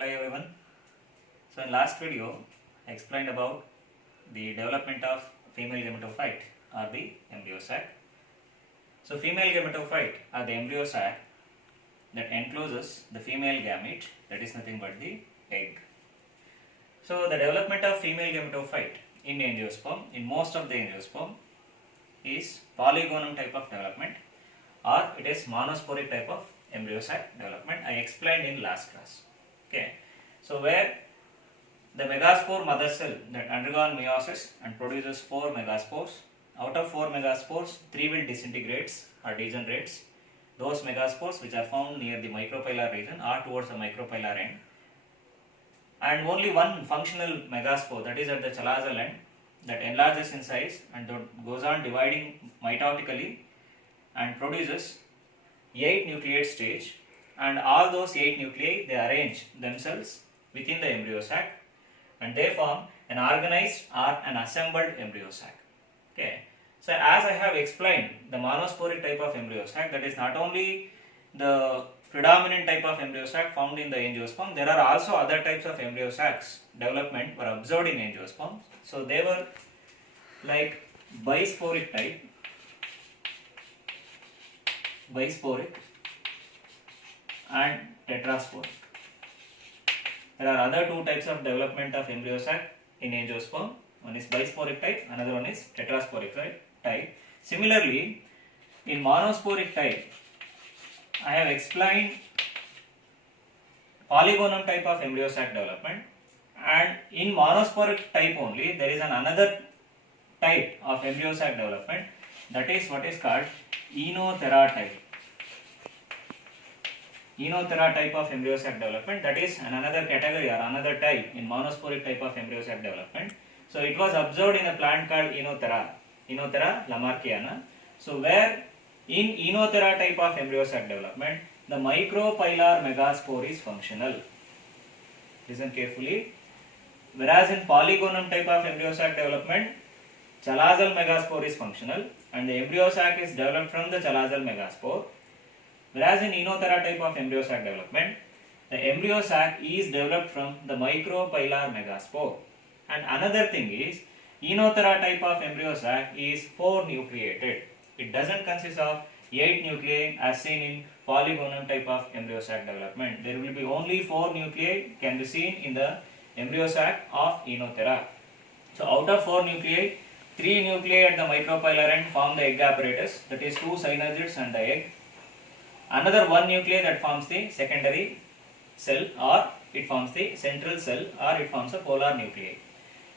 Hello everyone. So in last video I explained about the development of female gametophyte or the embryo sac. So female gametophyte are the embryo sac that encloses the female gamete, that is nothing but the egg. So the development of female gametophyte in angiosperm, in most of the angiosperm, is polygonum type of development or it is monosporic type of embryo sac development. I explained in last class. Okay, so where the megaspore mother cell that undergone meiosis and produces 4 megaspores. Out of 4 megaspores, 3 will disintegrates or degenerates. Those megaspores which are found near the micropylar region or towards the micropylar end, and only one functional megaspore, that is at the chalazal end, that enlarges in size and goes on dividing mitotically and produces 8 nucleate stage, and all those 8 nuclei they arrange themselves within the embryo sac and they form an organized or an assembled embryo sac. Okay. So as I have explained, the monosporic type of embryo sac, that is not only the predominant type of embryo sac found in the angiosperm, there are also other types of embryo sacs development were observed in angiosperms. So they were like bisporic type, bisporic and tetrasporic. There are other two types of development of embryo sac in angiosperm. One is bisporic type, another one is tetrasporic type. Similarly, in monosporic type, I have explained polygonum type of embryo sac development, and in monosporic type only there is another type of embryo sac development, that is what is called Oenothera type. Oenothera type of embryo sac development, that is another category or another type in monosporic type of embryo sac development. So it was observed in a plant called Oenothera lamarckiana. So where in Oenothera type of embryo sac development, the micropylar megaspore is functional. Listen carefully. Whereas in polygonum type of embryo sac development, chalazal megaspore is functional and the embryo sac is developed from the chalazal megaspore. Whereas in Oenothera type of embryo sac development, the embryo sac is developed from the micropylar megaspore. And another thing is, Oenothera type of embryo sac is 4 nucleated. It doesn't consist of 8 nuclei as seen in polygonum type of embryo sac development. There will be only 4 nuclei can be seen in the embryo sac of Oenothera. So out of 4 nuclei, 3 nuclei at the micropylar end form the egg apparatus, that is 2 synergids and the egg. Another 1 nuclei that forms the secondary cell, or it forms the central cell, or it forms a polar nuclei.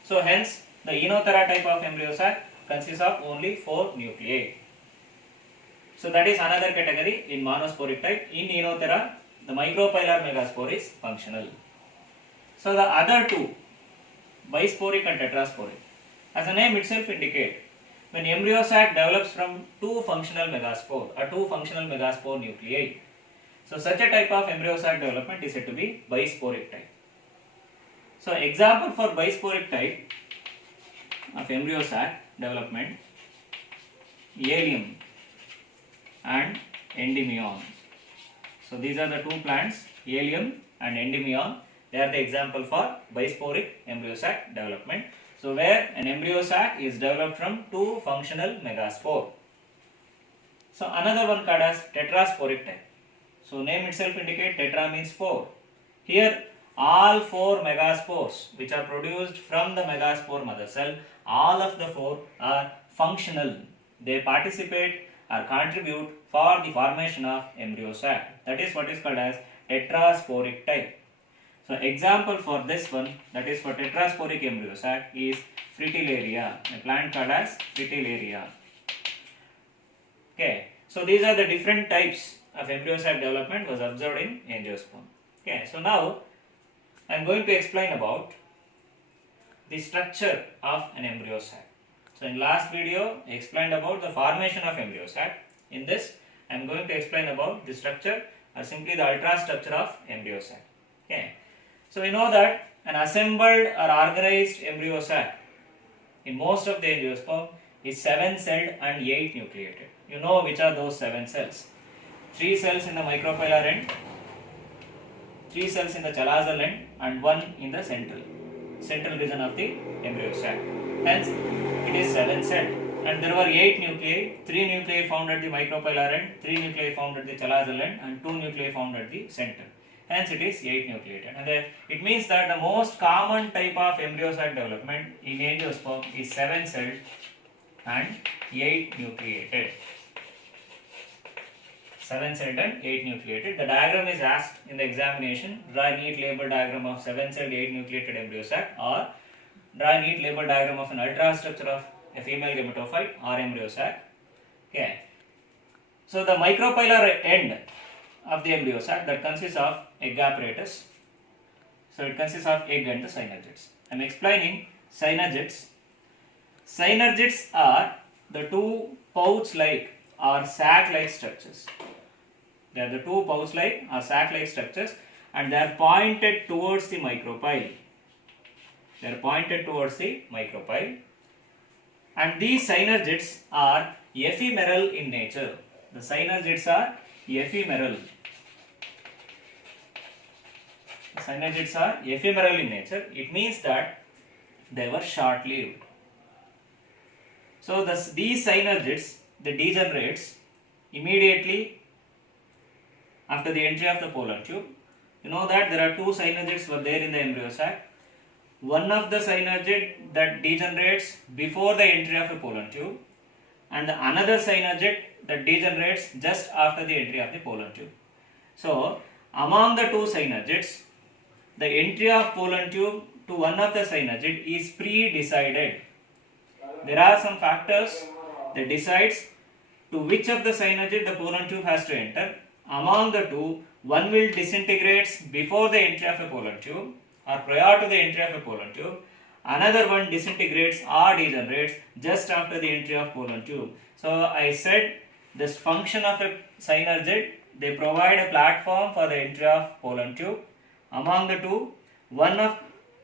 So hence the Oenothera type of embryo sac consists of only 4 nuclei. So that is another category in monosporic type. In Oenothera, the micropylar megaspore is functional. So the other two, bisporic and tetrasporic, as the name itself indicates, when embryo sac develops from 2 functional megaspore or 2 functional megaspore nuclei. So such a type of embryo sac development is said to be bisporic type. So example for bisporic type of embryo sac development, Allium and Endymion. So these are the two plants, Allium and Endymion. They are the example for bisporic embryo sac development. So where an embryo sac is developed from 2 functional megaspore. So another one called as tetrasporic type. So name itself indicates tetra means 4. Here all 4 megaspores which are produced from the megaspore mother cell, all of the 4 are functional. They participate or contribute for the formation of embryo sac. That is what is called as tetrasporic type. So example for this one, that is for tetrasporic embryo sac, is Fritillaria, a plant called as Fritillaria. Okay, so these are the different types of embryo sac development was observed in angiosperm. Okay, so now I am going to explain about the structure of an embryo sac. So in last video I explained about the formation of embryo sac. In this I am going to explain about the structure or simply the ultrastructure of embryo sac. Okay. So we know that an assembled or organized embryo sac in most of the angiosperm is 7-celled and 8 nucleated. You know which are those 7 cells. 3 cells in the micropylar end, 3 cells in the chalazal end and 1 in the central region of the embryo sac. Hence, it is 7-celled. And there were 8 nuclei, 3 nuclei found at the micropylar end, 3 nuclei found at the chalazal end, and 2 nuclei found at the center. Hence, it is 8 nucleated. And it means that the most common type of embryo sac development in angiosperm is 7-celled and 8 nucleated. 7-celled and 8 nucleated. The diagram is asked in the examination. Draw a neat label diagram of 7-celled 8 nucleated embryo sac, or draw a neat label diagram of an ultrastructure of a female gametophyte or embryo sac. Okay. So the micropylar end of the embryo sac, that consists of egg apparatus. So it consists of egg and the synergids. I am explaining synergids. Synergids are the two pouch-like or sac-like structures. They are the two pouch-like or sac-like structures, and they are pointed towards the micropyle. They are pointed towards the micropyle. And these synergids are ephemeral in nature. The synergids are ephemeral. The synergids are ephemeral in nature. It means that they were short-lived. So these synergids, they degenerates immediately after the entry of the pollen tube. You know that there are two synergids were there in the embryo sac. One of the synergid that degenerates before the entry of the pollen tube, and the another synergid that degenerates just after the entry of the pollen tube. So among the two synergids, the entry of pollen tube to one of the synergid is pre-decided. There are some factors that decides to which of the synergid the pollen tube has to enter. Among the two, one will disintegrates before the entry of a pollen tube or prior to the entry of a pollen tube. Another one disintegrates or degenerates just after the entry of pollen tube. So I said this function of a synergid, they provide a platform for the entry of pollen tube. Among the two,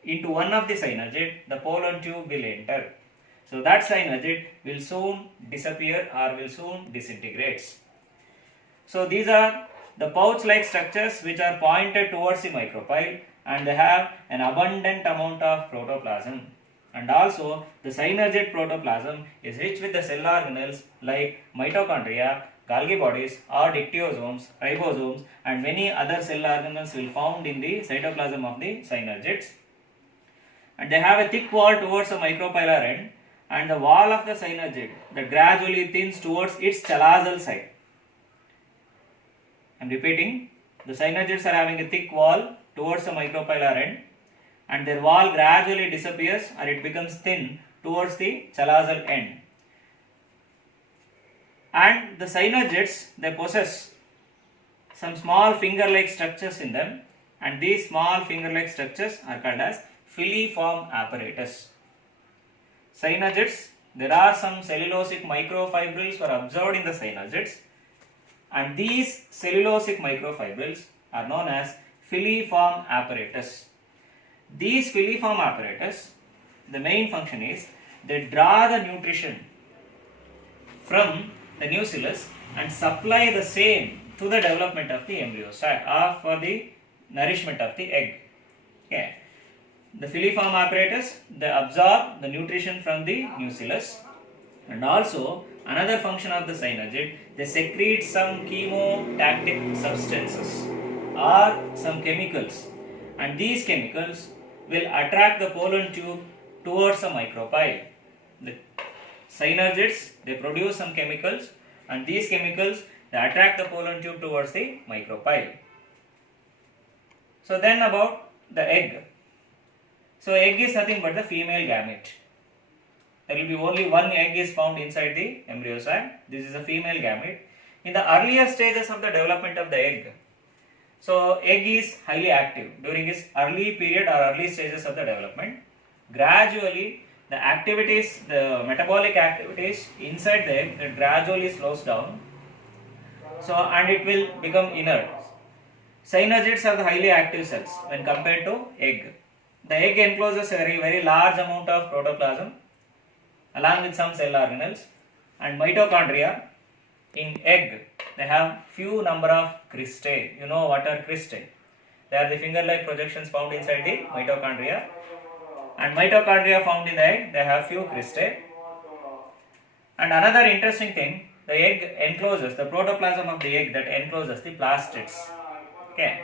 into one of the synergid, the pollen tube will enter. So that synergid will soon disappear or will soon disintegrates. So these are the pouch-like structures which are pointed towards the micropyle, and they have an abundant amount of protoplasm. And also the synergid protoplasm is rich with the cell organelles like mitochondria, Golgi bodies or dictyosomes, ribosomes, and many other cell organelles will found in the cytoplasm of the synergids. And they have a thick wall towards the micropylar end, and the wall of the synergid that gradually thins towards its chalazal side. I am repeating, the synergids are having a thick wall towards the micropylar end, and their wall gradually disappears or it becomes thin towards the chalazal end. And the synergids, they possess some small finger-like structures in them, and these small finger-like structures are called as filiform apparatus. Synergids, there are some cellulosic microfibrils were observed in the synergids, and these cellulosic microfibrils are known as filiform apparatus. These filiform apparatus, the main function is they draw the nutrition from the nucellus and supply the same to the development of the embryo sac or for the nourishment of the egg. Okay. The filiform apparatus, they absorb the nutrition from the nucellus, and also another function of the synergid, they secrete some chemotactic substances or some chemicals, and these chemicals will attract the pollen tube towards the micropyle. The synergids, they produce some chemicals, and these chemicals, they attract the pollen tube towards the micropyle. So then about the egg. So egg is nothing but the female gamete. There will be only one egg is found inside the embryo sac. This is a female gamete. In the earlier stages of the development of the egg, so egg is highly active during its early period or early stages of the development. Gradually, the activities, the metabolic activities inside the egg, it gradually slows down. So, and it will become inert. Synergids are the highly active cells when compared to egg. The egg encloses a very large amount of protoplasm along with some cell organelles, and mitochondria. In egg, they have few number of cristae. You know what are cristae? They are the finger-like projections found inside the mitochondria. And mitochondria found in the egg, they have few cristae. And another interesting thing, the egg encloses the protoplasm of the egg that encloses the plastids. Okay.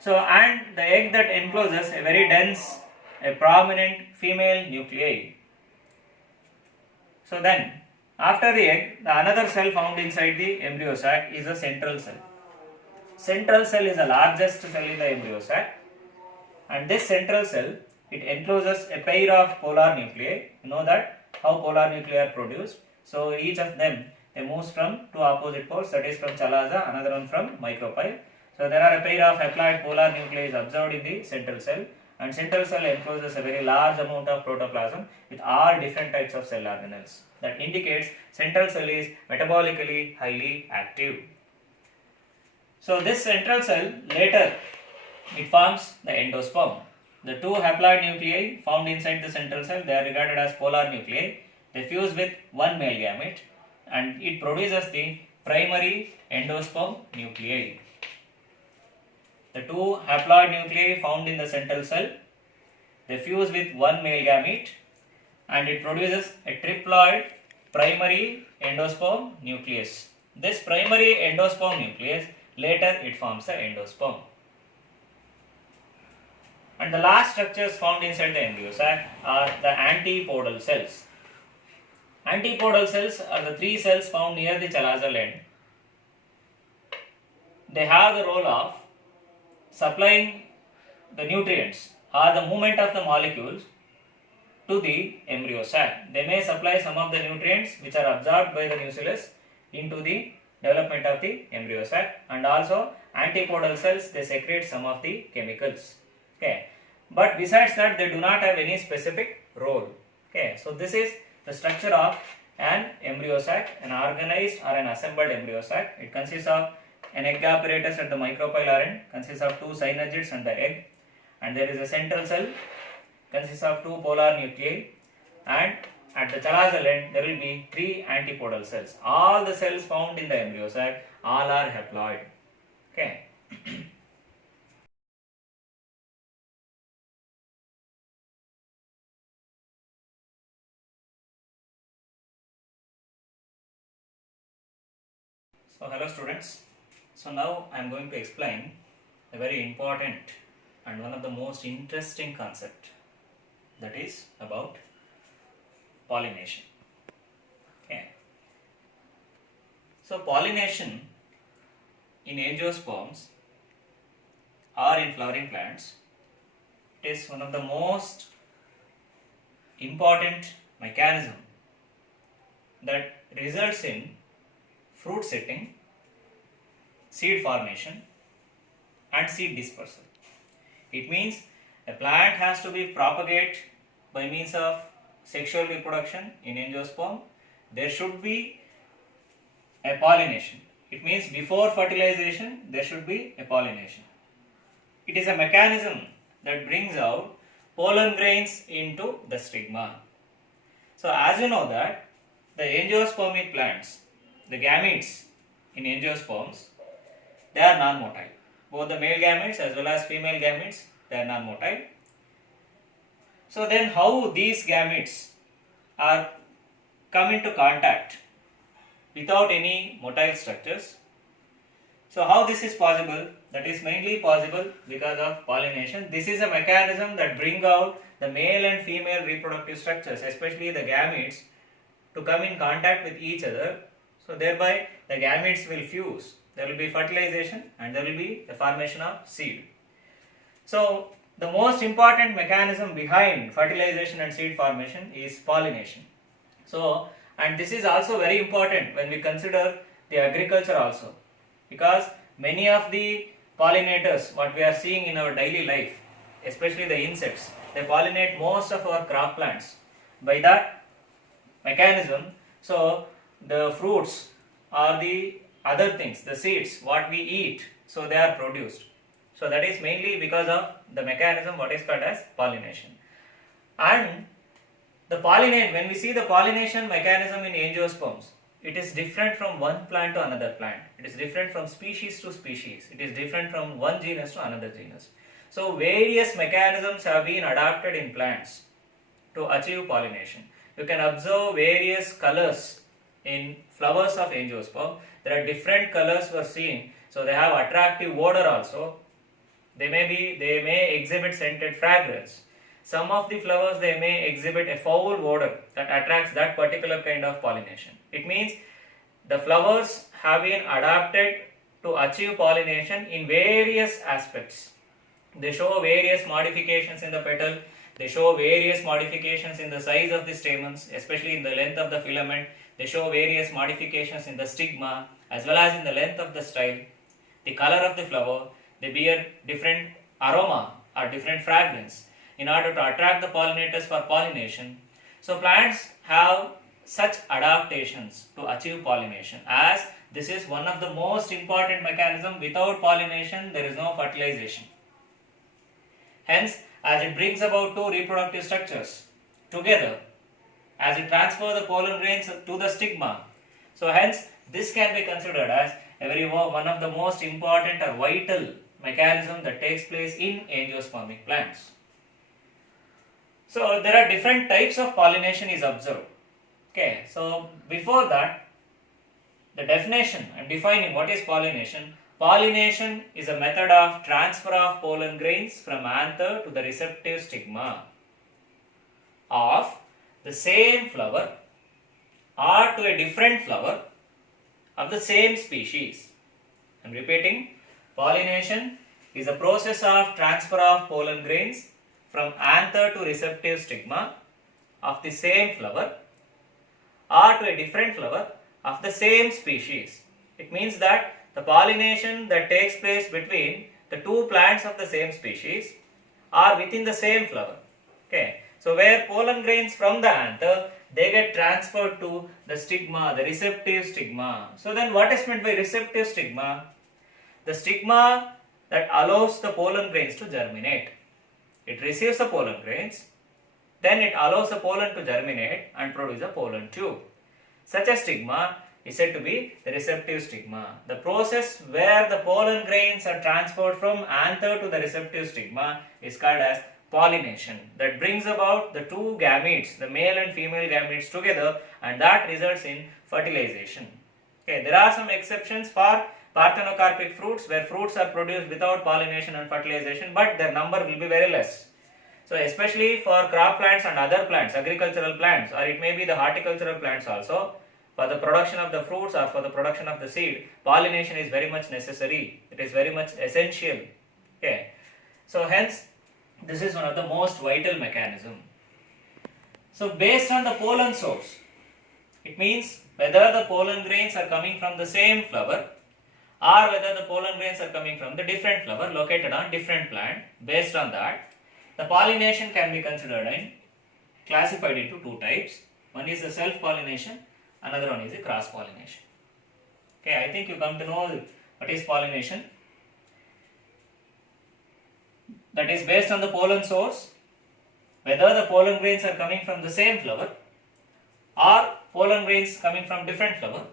So, and the egg that encloses a very dense, a prominent female nuclei. So then, after the egg, the another cell found inside the embryo sac is a central cell. Central cell is the largest cell in the embryo sac, and this central cell, it encloses a pair of polar nuclei. You know that how polar nuclei are produced. So each of them, they moves from two opposite poles, that is from chalaza, another one from micropyle. So there are a pair of haploid polar nuclei observed in the central cell, and central cell encloses a very large amount of protoplasm with all different types of cell organelles. That indicates central cell is metabolically highly active. So this central cell later it forms the endosperm. The two haploid nuclei found inside the central cell, they are regarded as polar nuclei. They fuse with one male gamete and it produces the primary endosperm nuclei. The two haploid nuclei found in the central cell, they fuse with one male gamete and it produces a triploid primary endosperm nucleus. This primary endosperm nucleus, later it forms the endosperm. And the last structures found inside the embryo sac are the antipodal cells. Antipodal cells are the three cells found near the chalazal end. They have the role of supplying the nutrients or the movement of the molecules to the embryo sac. They may supply some of the nutrients which are absorbed by the nucleus into the development of the embryo sac, and also antipodal cells, they secrete some of the chemicals. Okay, but besides that they do not have any specific role. Okay, so this is the structure of an embryo sac, an organized or an assembled embryo sac. It consists of an egg apparatus at the micropyle end, consists of two synergids and the egg, and there is a central cell, consists of two polar nuclei, and at the chalazal end there will be three antipodal cells. All the cells found in the embryo sac, all are haploid. Okay. So hello students. So now I am going to explain a very important and one of the most interesting concept, that is about pollination. Okay. So pollination in angiosperms or in flowering plants, it is one of the most important mechanism that results in fruit setting, seed formation and seed dispersal. It means a plant has to be propagated by means of sexual reproduction in angiosperm. There should be a pollination. It means before fertilization there should be a pollination. It is a mechanism that brings out pollen grains into the stigma. So as you know that the angiospermic plants, the gametes in angiosperms, they are non-motile. Both the male gametes as well as female gametes, they are non-motile. So then how these gametes are come into contact without any motile structures? So how this is possible? That is mainly possible because of pollination. This is a mechanism that bring out the male and female reproductive structures, especially the gametes, to come in contact with each other. So thereby the gametes will fuse. There will be fertilization and there will be the formation of seed. So the most important mechanism behind fertilization and seed formation is pollination. So, and this is also very important when we consider the agriculture also, because many of the pollinators what we are seeing in our daily life, especially the insects, they pollinate most of our crop plants. By that mechanism, so the fruits or the other things, the seeds what we eat, so they are produced. So that is mainly because of the mechanism what is called as pollination. And the pollinate, when we see the pollination mechanism in angiosperms, it is different from one plant to another plant. It is different from species to species. It is different from one genus to another genus. So various mechanisms have been adapted in plants to achieve pollination. You can observe various colors in flowers of angiosperm. There are different colors were seen. So they have attractive odor also. They may exhibit scented fragrance. Some of the flowers, they may exhibit a foul odor that attracts that particular kind of pollination. It means the flowers have been adapted to achieve pollination in various aspects. They show various modifications in the petal. They show various modifications in the size of the stamens, especially in the length of the filament. They show various modifications in the stigma as well as in the length of the style, the color of the flower. They bear different aroma or different fragrance in order to attract the pollinators for pollination. So plants have such adaptations to achieve pollination, as this is one of the most important mechanisms. Without pollination, there is no fertilization. Hence, as it brings about two reproductive structures together, as it transfers the pollen grains to the stigma. So hence, this can be considered as one of the most important or vital mechanism that takes place in angiospermic plants. So there are different types of pollination is observed. Okay, so before that, the definition and defining what is pollination. Pollination is a method of transfer of pollen grains from anther to the receptive stigma of the same flower or to a different flower of the same species. I am repeating, pollination is a process of transfer of pollen grains from anther to receptive stigma of the same flower or to a different flower of the same species. It means that the pollination that takes place between the two plants of the same species or within the same flower. Okay. So where pollen grains from the anther, they get transferred to the stigma, the receptive stigma. So then what is meant by receptive stigma? The stigma that allows the pollen grains to germinate. It receives the pollen grains, then it allows the pollen to germinate and produce a pollen tube. Such a stigma is said to be the receptive stigma. The process where the pollen grains are transferred from anther to the receptive stigma is called as pollination. That brings about the two gametes, the male and female gametes together, and that results in fertilization. Okay, there are some exceptions for parthenocarpic fruits where fruits are produced without pollination and fertilization, but their number will be very less. So especially for crop plants and other plants, agricultural plants, or it may be the horticultural plants also, for the production of the fruits or for the production of the seed, pollination is very much necessary. It is very much essential. Okay. So hence, this is one of the most vital mechanism. So based on the pollen source, it means whether the pollen grains are coming from the same flower or whether the pollen grains are coming from the different flower located on different plant. Based on that, the pollination can be considered and classified into two types. One is the self-pollination, another one is the cross-pollination. Okay, I think you come to know what is pollination. That is based on the pollen source, whether the pollen grains are coming from the same flower or pollen grains coming from different flower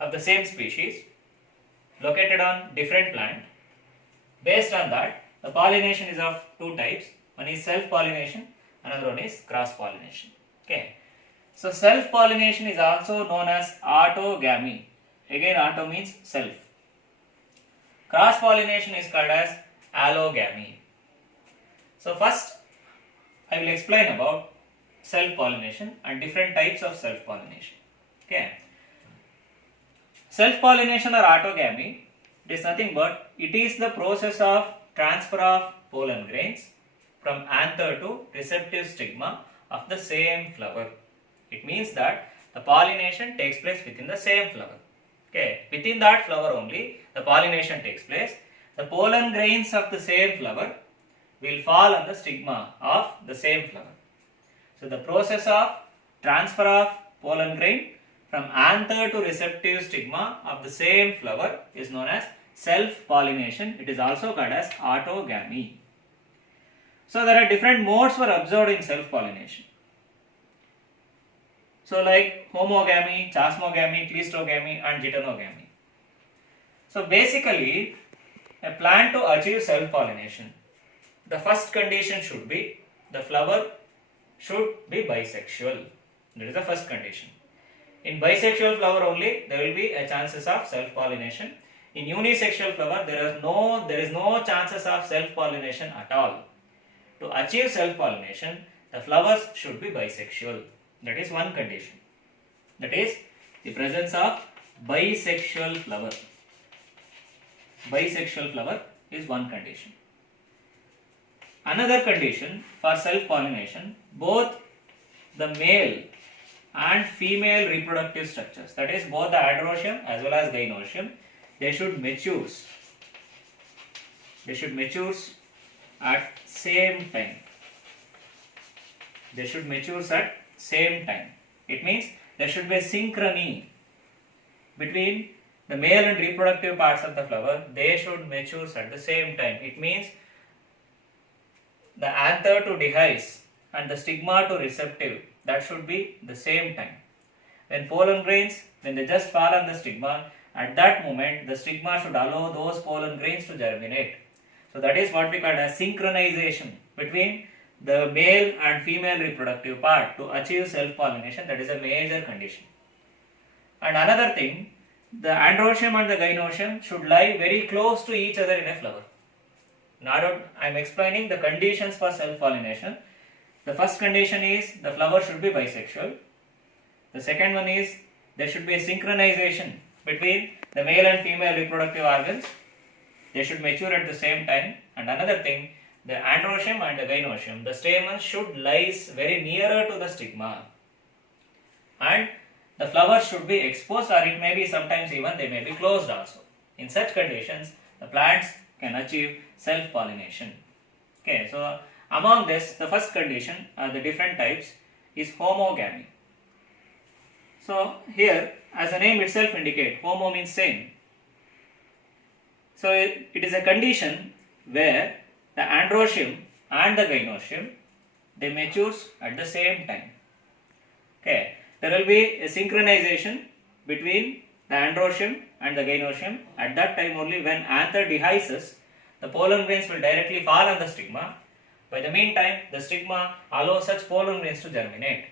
of the same species located on different plant. Based on that, the pollination is of two types. One is self-pollination, another one is cross-pollination. Okay. So self-pollination is also known as autogamy. Again, auto means self. Cross-pollination is called as allogamy. So first, I will explain about self-pollination and different types of self-pollination. Okay. Self-pollination or autogamy, it is nothing but it is the process of transfer of pollen grains from anther to receptive stigma of the same flower. It means that the pollination takes place within the same flower. Okay, within that flower only the pollination takes place. The pollen grains of the same flower will fall on the stigma of the same flower. So the process of transfer of pollen grain from anther to receptive stigma of the same flower is known as self-pollination. It is also called as autogamy. So there are different modes were observed in self-pollination. So like homogamy, chasmogamy, cleistogamy and geitonogamy. So basically, a plant to achieve self-pollination, the first condition should be the flower should be bisexual. That is the first condition. In bisexual flower only there will be a chances of self-pollination. In unisexual flower there is no chances of self-pollination at all. To achieve self-pollination, the flowers should be bisexual. That is one condition. That is the presence of bisexual flower. Bisexual flower is one condition. Another condition for self-pollination, both the male and female reproductive structures, that is both the androecium as well as gynoecium, they should mature. They should mature at same time. They should mature at same time. It means there should be a synchrony between the male and reproductive parts of the flower. They should mature at the same time. It means the anther to dehisce and the stigma to receptive, that should be the same time. When pollen grains, when they just fall on the stigma, at that moment the stigma should allow those pollen grains to germinate. So that is what we call as synchronization between the male and female reproductive part to achieve self-pollination. That is a major condition. And another thing, the androecium and the gynoecium should lie very close to each other in a flower. Now I am explaining the conditions for self-pollination. The first condition is the flower should be bisexual. The second one is there should be a synchronization between the male and female reproductive organs. They should mature at the same time. And another thing, the androecium and the gynoecium, the stamens should lie very nearer to the stigma. And the flowers should be exposed, or it may be sometimes even they may be closed also. In such conditions, the plants can achieve self-pollination. Okay, so among this, the first condition, the different types, is homogamy. So here, as the name itself indicates, homo means same. So it is a condition where the androecium and the gynoecium, they mature at the same time. Okay, there will be a synchronization between the androecium and the gynoecium. At that time only, when anther dehisces, the pollen grains will directly fall on the stigma. By the meantime, the stigma allows such pollen grains to germinate.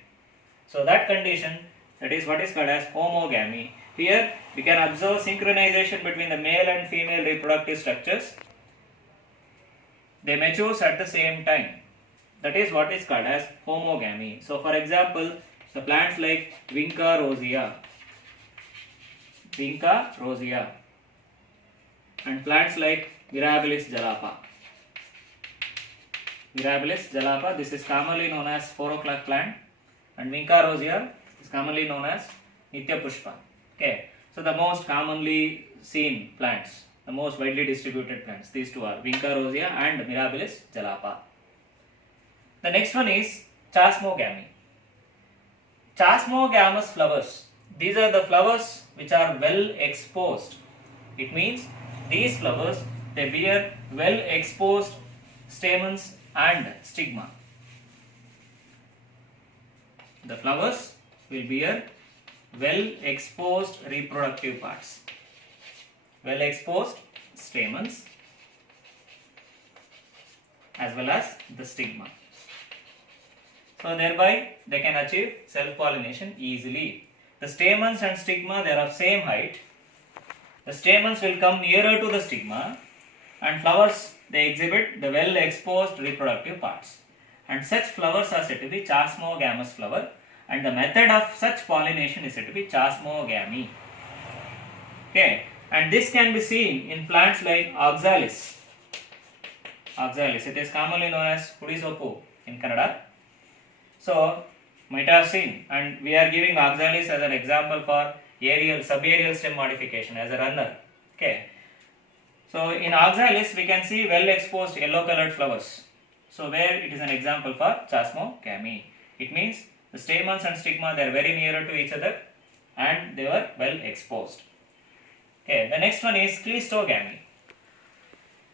So that condition, that is what is called as homogamy. Here we can observe synchronization between the male and female reproductive structures. They mature at the same time. That is what is called as homogamy. So for example, the plants like Vinca rosea, and plants like Mirabilis jalapa, this is commonly known as 4 o'clock plant, and Vinca rosea is commonly known as Nitya Pushpa. Okay, so the most commonly seen plants, the most widely distributed plants, these two are Vinca rosea and Mirabilis jalapa. The next one is chasmogamy. Chasmogamous flowers, these are the flowers which are well exposed. It means these flowers, they bear well exposed stamens and stigma. The flowers will bear well exposed reproductive parts, well exposed stamens as well as the stigma. So thereby they can achieve self-pollination easily. The stamens and stigma, they are of same height. The stamens will come nearer to the stigma, and flowers, they exhibit the well exposed reproductive parts. And such flowers are said to be chasmogamous flower, and the method of such pollination is said to be chasmogamy. Okay, and this can be seen in plants like oxalis. It is commonly known as Kudisopu in Kannada. So might have seen, and we are giving oxalis as an example for subaerial stem modification as a runner. Okay, so in oxalis we can see well exposed yellow colored flowers. So where it is an example for chasmogamy. It means the stamens and stigma, they are very nearer to each other and they were well exposed. Okay, the next one is cleistogamy.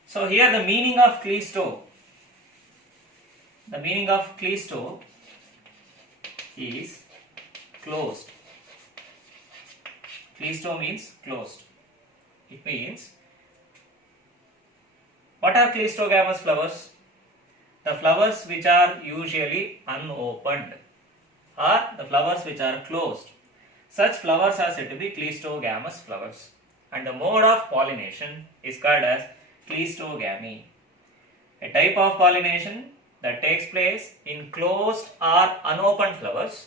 So here the meaning of cleisto is closed. Cleisto means closed. It means, what are cleistogamous flowers? The flowers which are usually unopened, or the flowers which are closed. Such flowers are said to be cleistogamous flowers, and the mode of pollination is called as cleistogamy. A type of pollination that takes place in closed or unopened flowers.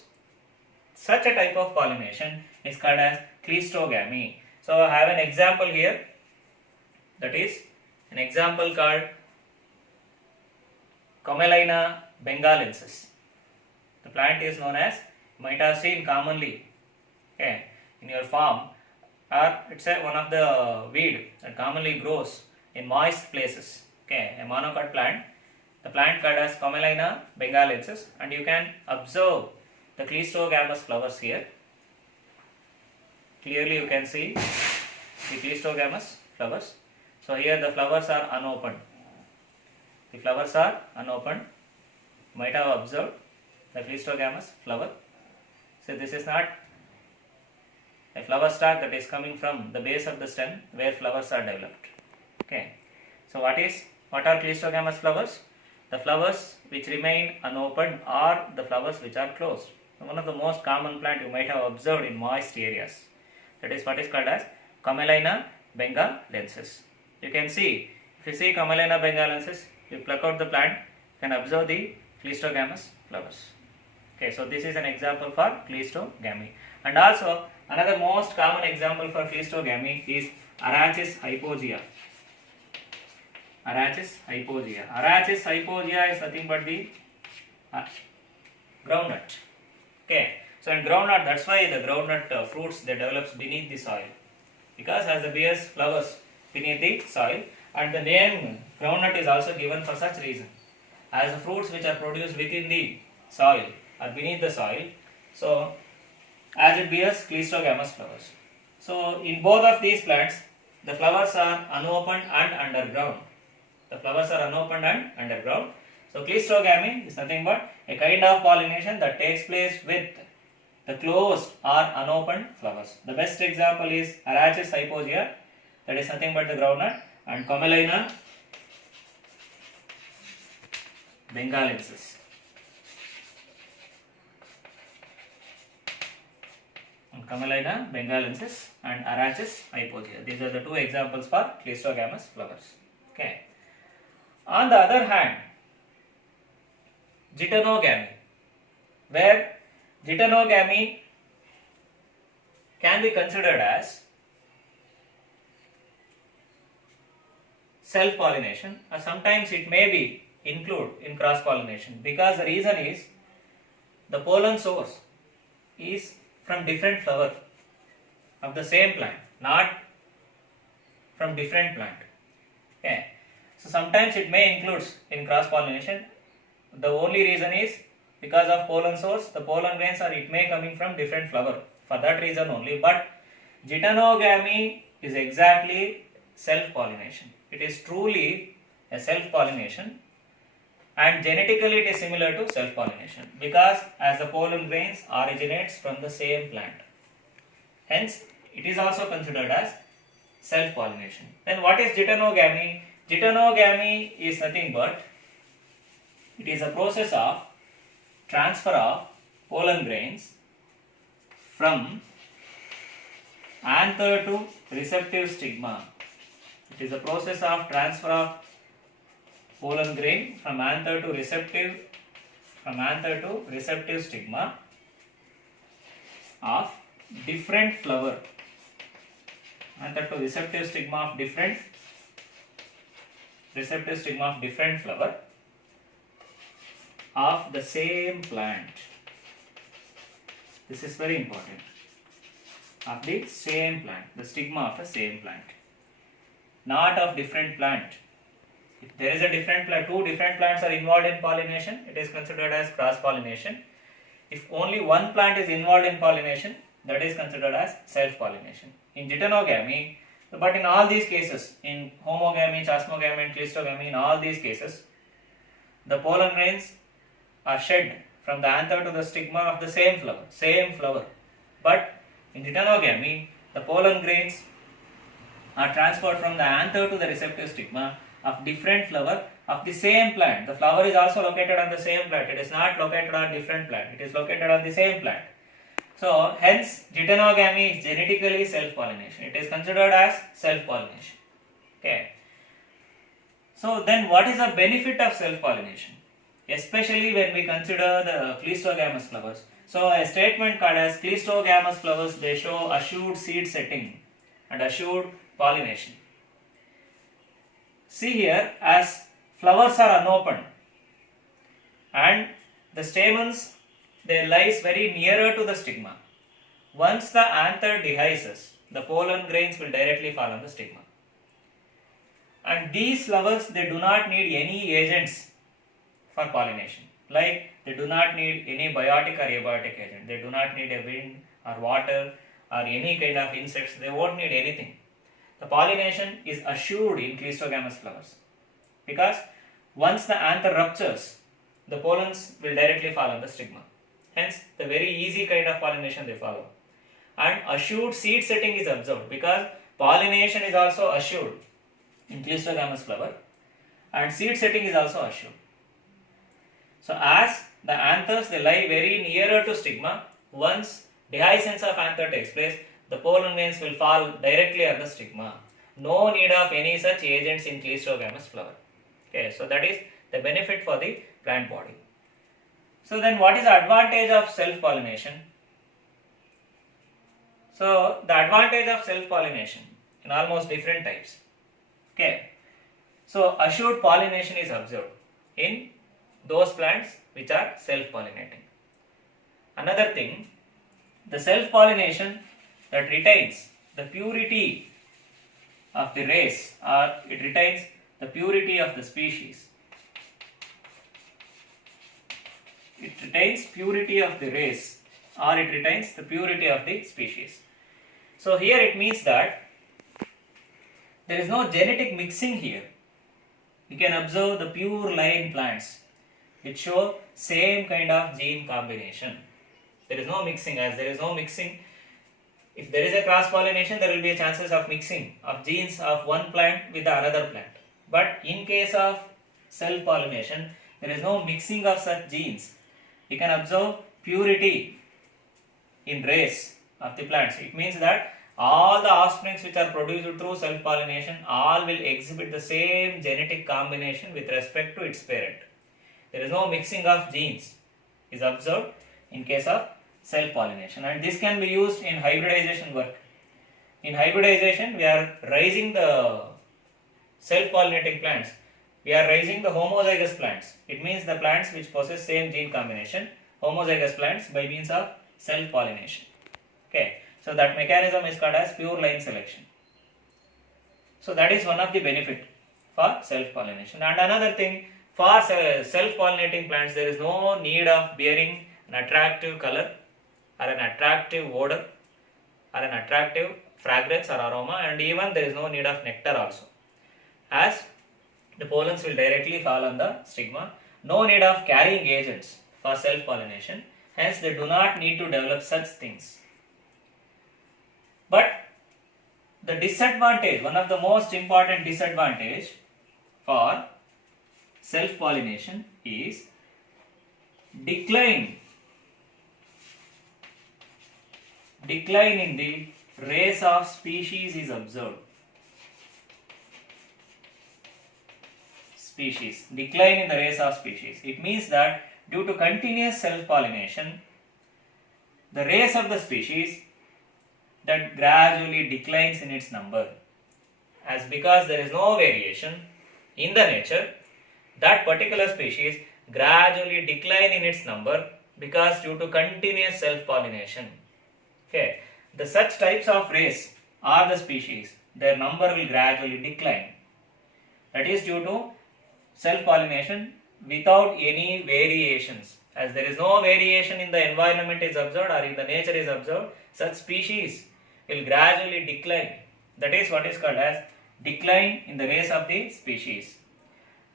Such a type of pollination is called as cleistogamy. So I have an example here, that is an example called Commelina bengalensis. The plant is known as, you might have seen commonly, okay, in your farm, or it's one of the weed that commonly grows in moist places. Okay, a monocot plant. The plant called as Commelina bengalensis, and you can observe the cleistogamous flowers here. Clearly you can see the cleistogamous flowers. So here the flowers are unopened. The flowers are unopened. You might have observed the cleistogamous flower. So this is not a flower stalk that is coming from the base of the stem where flowers are developed. Okay. So what are cleistogamous flowers? The flowers which remain unopened or the flowers which are closed. One of the most common plant you might have observed in moist areas. That is what is called as Commelina bengalensis. You can see, if you see Commelina bengalensis, you pluck out the plant, you can observe the cleistogamous flowers. Okay, so this is an example for cleistogamy. And also another most common example for cleistogamy is Arachis hypogea. Arachis hypogea. Arachis hypogea is nothing but the groundnut. Okay, so in groundnut, that's why the groundnut fruits they develops beneath the soil, because as the bears flowers beneath the soil, and the name groundnut is also given for such reason, as the fruits which are produced within the soil or beneath the soil, so as it bears cleistogamous flowers. So in both of these plants, the flowers are unopened and underground. The flowers are unopened and underground. So cleistogamy is nothing but a kind of pollination that takes place with the closed or unopened flowers. The best example is Arachis hypogea, that is nothing but the groundnut, and Commelina bengalensis. Commelina bengalensis and Arachis hypogea. These are the two examples for cleistogamous flowers. Okay. On the other hand, geitonogamy, where geitonogamy can be considered as self-pollination, or sometimes it may be include in cross-pollination, because the reason is the pollen source is from different flower of the same plant, not from different plant. Okay. So sometimes it may include in cross-pollination. The only reason is because of pollen source, the pollen grains are it may coming from different flower. For that reason only. But geitonogamy is exactly self-pollination. It is truly a self-pollination, and genetically it is similar to self-pollination, because as the pollen grains originates from the same plant. Hence, it is also considered as self-pollination. Then what is geitonogamy? Geitonogamy is nothing but, it is a process of transfer of pollen grains from anther to receptive stigma. It is a process of transfer of pollen grain from anther to receptive stigma of different flower. Anther to receptive stigma of different flower of the same plant. This is very important. Of the same plant, the stigma of the same plant, not of different plant. If there is a different plant, two different plants are involved in pollination, it is considered as cross-pollination. If only one plant is involved in pollination, that is considered as self-pollination. In geitonogamy, but in all these cases, in homogamy, chasmogamy and cleistogamy, in all these cases, the pollen grains are shed from the anther to the stigma of the same flower. But in titanogammy, the pollen grains are transferred from the anther to the receptive stigma of different flower of the same plant. The flower is also located on the same plant. It is not located on different plant. It is located on the same plant. So hence geitonogamy is genetically self-pollination. It is considered as self-pollination. Okay. So then what is the benefit of self-pollination? Especially when we consider the cleistogamous flowers. So a statement called as cleistogamous flowers, they show assured seed setting and assured pollination. See here, as flowers are unopened and the stamens, they lies very nearer to the stigma. Once the anther dehisces, the pollen grains will directly fall on the stigma. And these flowers, they do not need any agents for pollination. Like they do not need any biotic or abiotic agent. They do not need a wind or water or any kind of insects. They won't need anything. The pollination is assured in cleistogamous flowers because once the anther ruptures, the pollens will directly fall on the stigma. Hence, the very easy kind of pollination they follow. And assured seed setting is observed because pollination is also assured in cleistogamous flower and seed setting is also assured. So as the anthers, they lie very nearer to stigma, once dehiscence of anther takes place, the pollen grains will fall directly on the stigma. No need of any such agents in cleistogamous flower. Okay, so that is the benefit for the plant body. So then what is the advantage of self-pollination? So the advantage of self-pollination in almost different types. Okay, so assured pollination is observed in those plants which are self-pollinating. Another thing, the self-pollination that retains the purity of the race or it retains the purity of the species. It retains purity of the race or it retains the purity of the species. So here it means that there is no genetic mixing here. You can observe the pure line plants which show same kind of gene combination. There is no mixing. As there is no mixing, if there is a cross pollination, there will be a chances of mixing of genes of one plant with the another plant. But in case of self pollination, there is no mixing of such genes. You can observe purity in race of the plants. It means that all the offsprings which are produced through self pollination all will exhibit the same genetic combination with respect to its parent. There is no mixing of genes is observed in case of self pollination, and this can be used in hybridization work. In hybridization, we are raising the self pollinating plants. We are raising the homozygous plants. It means the plants which possess same gene combination, homozygous plants, by means of self pollination. Okay, so that mechanism is called as pure line selection. So that is one of the benefit for self pollination. And another thing, for self pollinating plants, there is no need of bearing an attractive color or an attractive odor or an attractive fragrance or aroma, and even there is no need of nectar also, as the pollens will directly fall on the stigma. No need of carrying agents for self pollination, hence they do not need to develop such things. But the disadvantage, one of the most important disadvantage for self pollination is decline in the race of species is observed. Decline in the race of species. It means that due to continuous self-pollination, the race of the species that gradually declines in its number, as because there is no variation in the nature, that particular species gradually decline in its number because due to continuous self-pollination. Okay, the such types of race or the species, their number will gradually decline. That is due to self-pollination without any variations. As there is no variation in the environment is observed or in the nature is observed, such species will gradually decline. That is what is called as decline in the race of the species.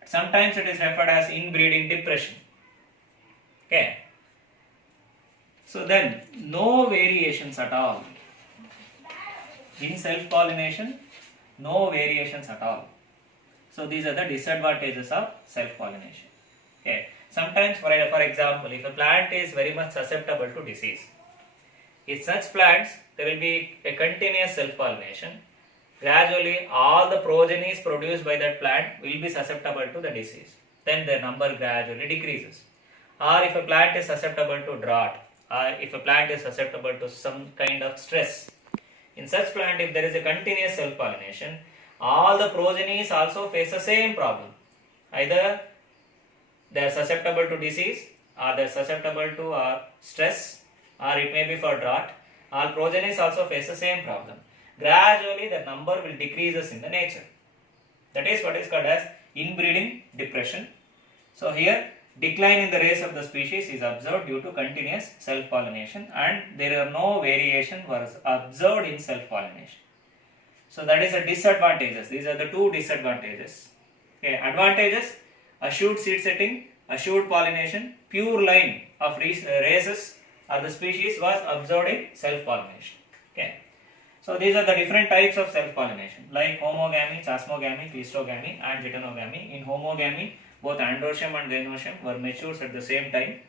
Sometimes it is referred as inbreeding depression. Okay, So then no variations at all. In self-pollination, no variations at all. So these are the disadvantages of self-pollination. Okay. Sometimes, for example, if a plant is very much susceptible to disease, in such plants there will be a continuous self-pollination. Gradually, all the progenies produced by that plant will be susceptible to the disease. Then their number gradually decreases. Or if a plant is susceptible to drought, or if a plant is susceptible to some kind of stress, in such plant, if there is a continuous self-pollination, all the progenies also face the same problem. Either they are susceptible to disease, or they are susceptible to stress, or it may be for drought. All progenies also face the same problem. Gradually, the number will decreases in the nature. That is what is called as inbreeding depression. So here, decline in the race of the species is observed due to continuous self-pollination, and there are no variation was observed in self-pollination. So that is the disadvantages. These are the two disadvantages. Okay, advantages: assured seed setting, assured pollination, pure line of races or the species was observed in self-pollination. Okay. So these are the different types of self-pollination, like homogamy, chasmogamy, cleistogamy and geitonogamy. In homogamy, both androecium and gynoecium were matured at the same time.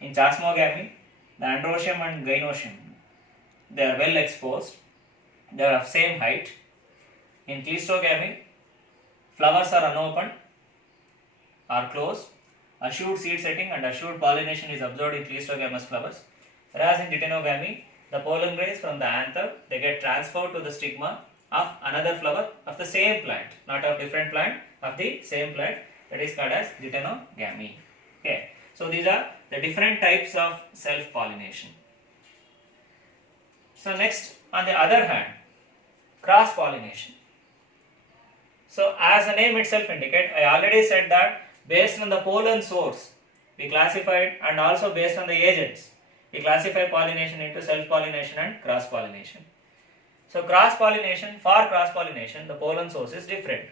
In chasmogamy, the androecium and gynoecium, they are well exposed, they are of same height. In cleistogamy, flowers are unopened or closed. Assured seed setting and assured pollination is observed in cleistogamous flowers. Whereas in geitonogamy, the pollen grains from the anther, they get transferred to the stigma of another flower of the same plant, not of different plant, of the same plant. That is called as geitonogamy. Okay. So these are the different types of self-pollination. So next, on the other hand, cross-pollination. So as the name itself indicates, I already said that based on the pollen source, we classified, and also based on the agents, we classify pollination into self-pollination and cross-pollination. So cross-pollination, for cross-pollination, the pollen source is different.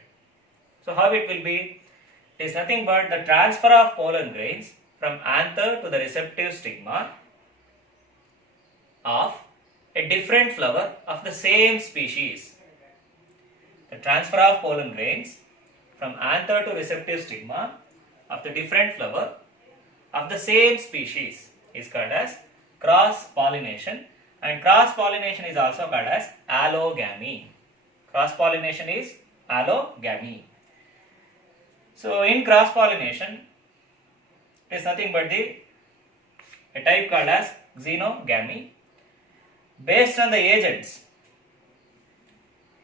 So how it will be? It is nothing but the transfer of pollen grains from anther to the receptive stigma of a different flower of the same species. The transfer of pollen grains from anther to receptive stigma of the different flower of the same species is called as cross-pollination, and cross-pollination is also called as allogamy. Cross-pollination is allogamy. So in cross-pollination, it is nothing but a type called as xenogamy. Based on the agents,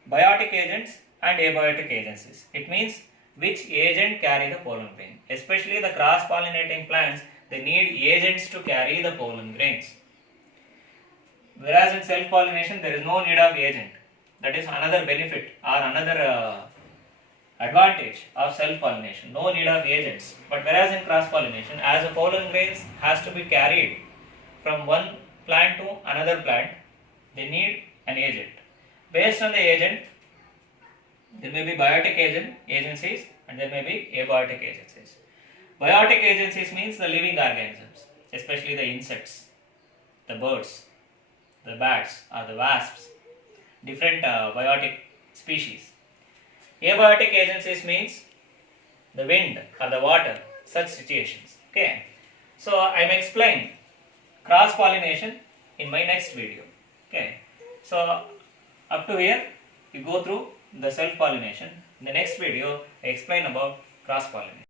biotic agents and abiotic agencies. It means which agent carry the pollen grain. Especially the cross-pollinating plants, they need agents to carry the pollen grains. Whereas in self-pollination, there is no need of agent. That is another benefit or another advantage of self-pollination. No need of agents. But whereas in cross-pollination, as the pollen grains has to be carried from one plant to another plant, they need an agent. Based on the agent, there may be biotic agencies and there may be abiotic agencies. Biotic agencies means the living organisms, especially the insects, the birds, the bats or the wasps, different biotic species. Abiotic agencies means the wind or the water, such situations. Okay. So I may explain cross-pollination in my next video. Okay. So up to here, we go through the self-pollination. In the next video, I explain about cross-pollination.